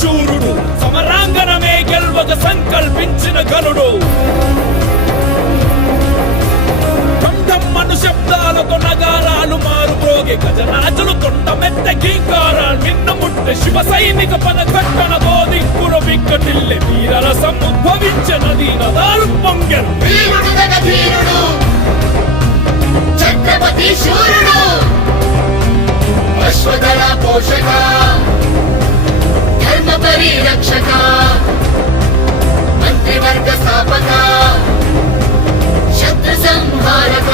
శూరుడు, సమరాంగణమే గెల్వక సంకల్పించిన గనుడు. ఢంఢమ్మను శబ్దాలతో నగారాలు మారుమోగే, గజరాజులు తొండమెత్త గీంకారాలు మిన్నముట్టే, శివ సైనిక పదకట్టన గోదిక్కును విక్కటిల్లె, వీరరసం ఉద్భవించే నదీ నదాలు పొంగెను. వీరుడు గజధీరుడు, ఛత్రపతి శూరుడు, అశ్వదళ పోషక, ధర్మ పరిరక్షక, మంత్రివర్గ స్థాపక, శత్రు సంహారక.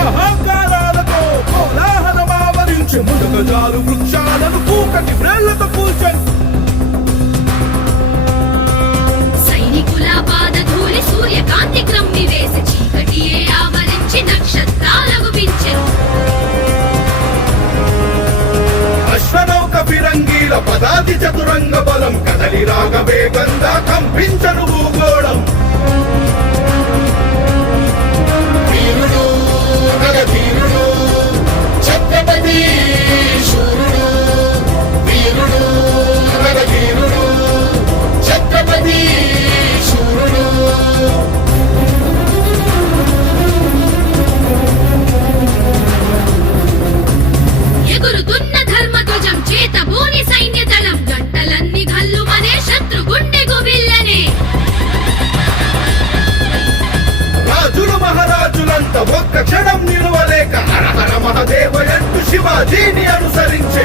అహంకారాలతో కోలాహలమావరించి ముడుగజాలు వృక్షాలను పూకటి వ్రేళ్లతో కూల్చెను. సైనికుల పాదధూళి సూర్యకాంతి క్రమ్మి వేసి, చీకటియే ఆవరించి నక్షత్రాలకు పెంచెను. అశ్వనౌక ఫిరంగీల పదాతి చతురంగ బలం కదలి రాగవేగంగా కంపించను భూగోళం. వీరుడు గజధీరుడు, ఛత్రపతి శూరుడు, వీరుడు గజధీరుడు, ఛత్రపతి శూరుడు. ఎగురుతున్న ధర్మధ్వజం చేత బోని సైన్య దళం, గంటలన్నీ గల్లుమనే శత్రు గుండె గుబిల్లనే. రాజులు మహారాజులంతా ఒక్క క్షణం నిలువలేక హర హర మహదేవయంటూ శివాజీని అనుసరించే.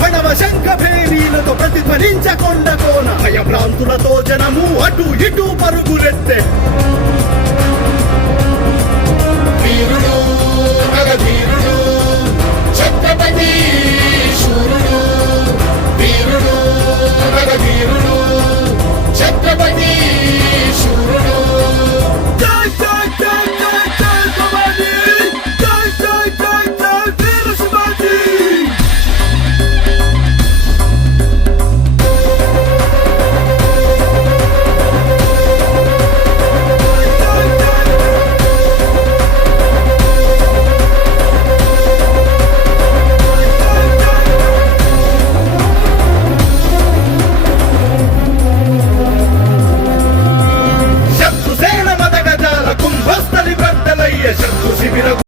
పడవ శంఖ భేరీలతో ప్రతిధ్వనించకొండ కోన, భయభ్రాంతులతో జనము అటు ఇటు పరుగులెత్తే. వీరుడు గజధీరుడు, ఛత్రపతి